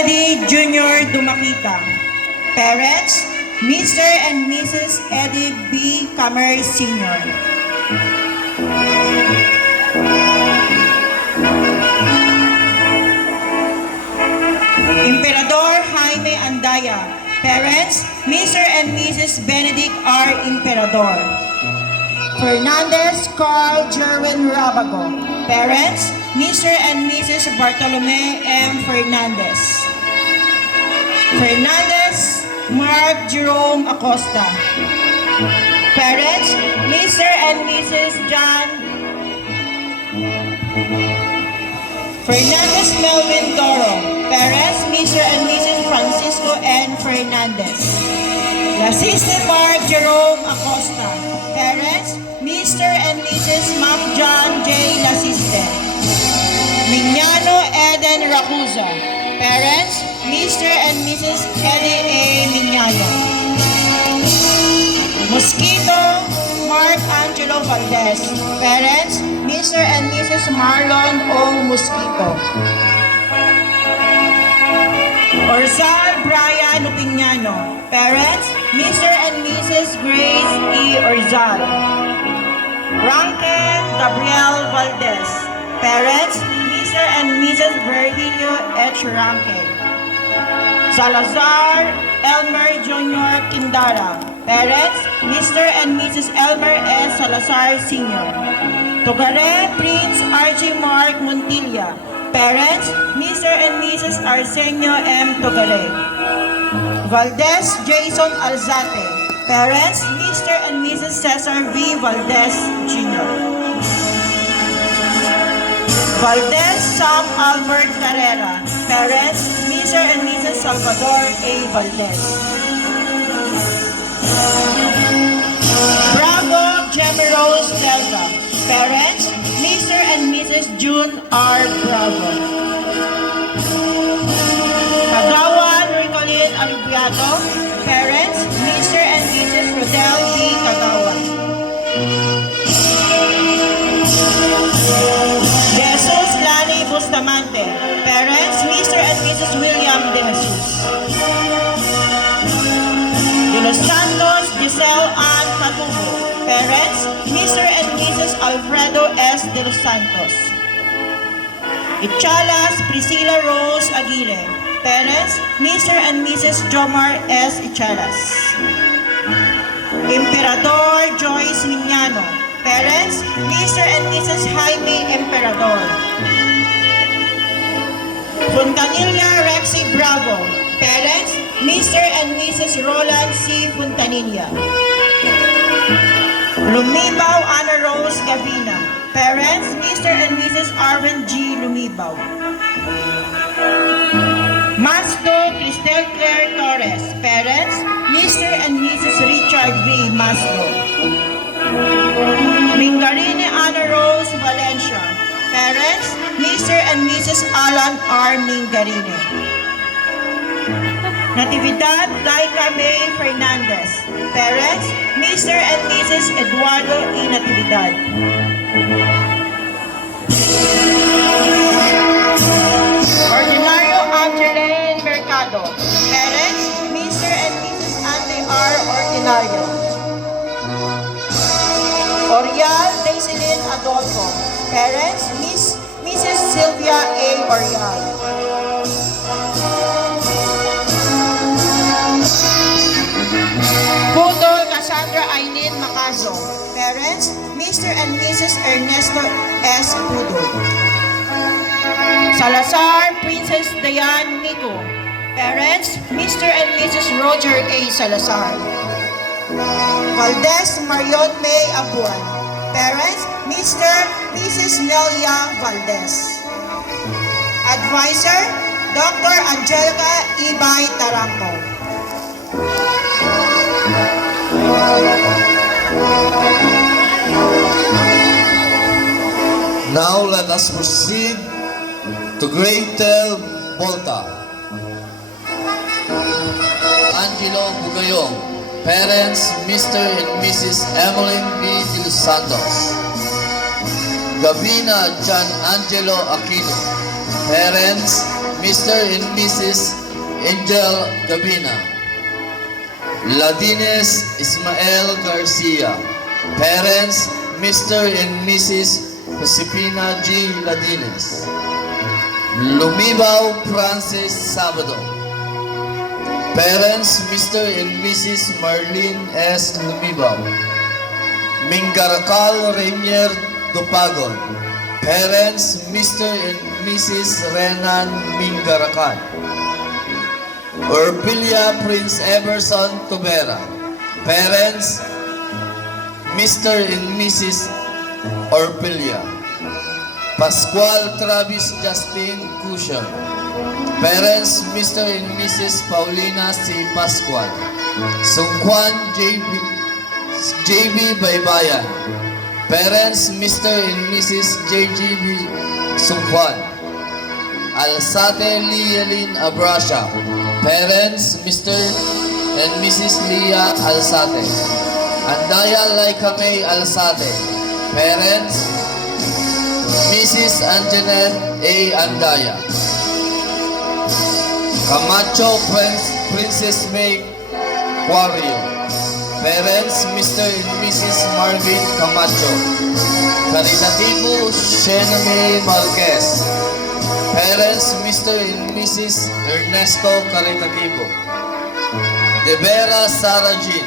Eddie Jr. Dumakita. Parents, Mr. and Mrs. Eddie B. Camer Sr. Emperador Jaime Andaya. Parents, Mr. and Mrs. Benedict R. Emperador. Fernandez Carl Jerwin Rabago. Parents, Mr. and Mrs. Bartolome M. Fernandez. Fernandez Mark Jerome Acosta. Parents, Mr. and Mrs. John Fernandez Melvin Toro. Parents, Mr. and Mrs. Francisco N. Fernandez. Lasiste Mark Jerome Acosta. Parents, Mr. and Mrs. Mac John J. Lasiste. Mignano Eden Racuza. Parents, Mr. and Mrs. Eddie A. Mignano. Mosquito Mark Angelo Valdez. Parents, Mr. and Mrs. Marlon O. Mosquito. Orzal Brian Opiñano. Parents, Mr. and Mrs. Grace E. Orzal. Ranken Gabriel Valdez. Parents, Mr. and Mrs. Virgilio H. Ranken. Salazar Elmer Jr. Quindara. Parents, Mr. and Mrs. Elmer S. Salazar Sr. Togare Prince R.J. Mark Montilla. Parents, Mr. and Mrs. Arsenio M. Togare. Valdez Jason Alzate. Parents, Mr. and Mrs. Cesar V. Valdez Jr. Valdez Sam Albert Carrera. Parents, Mr. and Mrs. Salvador A. Valdez. Bravo Jemmy Rose Delva. Parents, Mr. and Mrs. June R. Bravo. Kagawan Ricolin Alibiado. Parents, Mr. and Mrs. Rodel D. Kagawan. Jesus Lani Bustamante. Parents, Mr. and Mrs. William De Jesus. De Los Santos Giselle Ann Catubo. Parents, Mr. and Mrs. Alfredo S. De Los Santos. Ichalas Priscilla Rose Aguirre. Parents, Mr. and Mrs. Jomar S. Ichalas. Emperador Joyce Mignano. Parents, Mr. and Mrs. Jaime Emperador. Fontanilla Rexy Bravo. Parents, Mr. and Mrs. Roland C. Fontanilla. Lumibaw Ana Rose Gavina. Parents, Mr. and Mrs. Arvin G. Lumibaw. Masdo Cristel Claire Torres. Parents, Mr. and Mrs. Richard V. Masdo. Mingarine Ana Rose Valencia. Parents, Mr. and Mrs. Alan R. Mingarine. Natividad Daika May Fernandez. Parents, Mr. and Mrs. Eduardo E. Natividad. Ordinario Angeline Mercado. Parents, Mr. and Mrs. Ante R. Ordinario. Orial Daiselin Adolfo. Parents, Mrs. Sylvia A. Orial. Pudol Cassandra Aileen Macazo. Parents, Mr. and Mrs. Ernesto S. Pudol. Salazar Princess Diane Nico. Parents, Mr. and Mrs. Roger A. Salazar. Valdez Marion May Abuan. Parents, Mr. Mrs. Nelia Valdez. Advisor, Dr. Angelica Ibay Taranco. Now let us proceed to Gretel Volta. Angelo Bugayong. Parents, Mr. and Mrs. Emily B. De Los Santos. Gavina John Angelo Aquino. Parents, Mr. and Mrs. Angel Gabina. Ladines Ismael Garcia. Parents, Mr. and Mrs. Josepina G. Ladines. Lumibaw Francis Sabado. Parents, Mr. and Mrs. Marlene S. Lumibaw. Mingaracal Rainier Dupagon. Parents, Mr. and Mrs. Renan Mingaracal. Orpilia Prince Emerson Tubera. Parents, Mr. and Mrs. Orpilia. Pascual Travis Justin Cushion. Parents, Mr. and Mrs. Paulina C. Pascual. Sungkwan JB Baybayan. Parents, Mr. and Mrs. JGB Sungkwan. Alsate Lialin Abrasha. Parents, Mr. and Mrs. Leah Alsate. Andaya Laikame Alsate. Parents, Mrs. Anjanette A. Andaya. Camacho Princess May Quarrio. Parents, Mr. and Mrs. Marvin Camacho. Caritativo Shename Marquez. Parents, Mr. and Mrs. Ernesto Caritativo. De Vera Sarah Jean.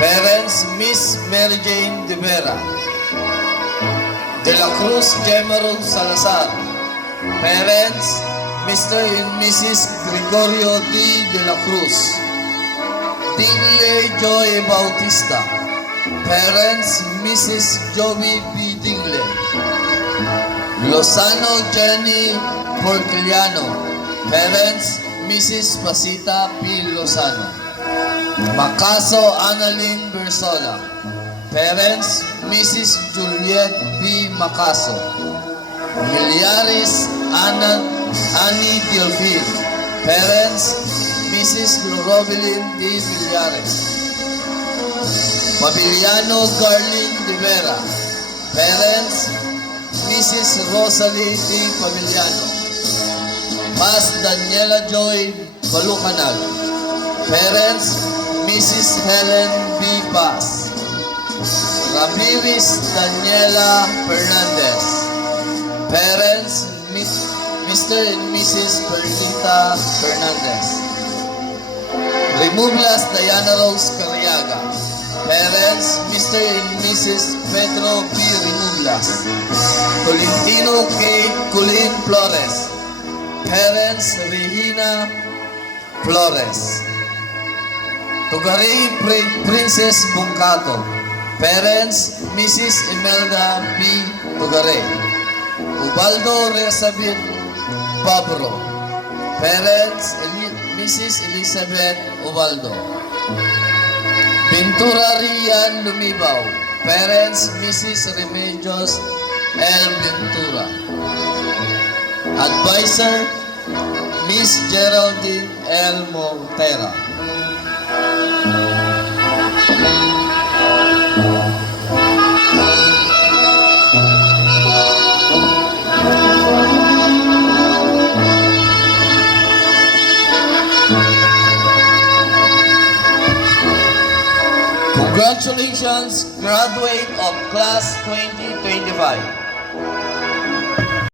Parents, Miss Mary Jane De Vera. De la Cruz Gemero Salazar. Parents, Mr. and Mrs. Gregorio D. De la Cruz. Dingley Joy Bautista. Parents, Mrs. Joey B. Dingley. Lozano Jenny Porciliano. Parents, Mrs. Pasita P. Lozano. Macaso Annalyn Bersola. Parents, Mrs. Juliet B. Macaso. Miliaris Annie Diolfil. Parents, Mrs. Robilin D. Miliares. Pabiliano Garling De Vera. Parents, Mrs. Rosalie D. Pabiliano. Mas Daniela Joy Balucanag. Parents, Mrs. Helen B. Paz. Ramirez Daniela Fernandez. Parents, Mr. and Mrs. Perlita Fernandez. Remublas Diana Rose Carriaga. Parents, Mr. and Mrs. Pedro P. Remublas. Tolentino K. Culin Flores. Parents, Regina Flores. Tugaray Princess Bungkato. Parents, Mrs. Imelda B. Tugaray. Ubaldo Resabit Babro. Parents, Mrs. Elizabeth Ubaldo. Ventura Rian Lumibaw. Parents, Mrs. Remedios L. Ventura. Advisor, Miss Geraldine L. Montera. Congratulations, graduate of class 2025.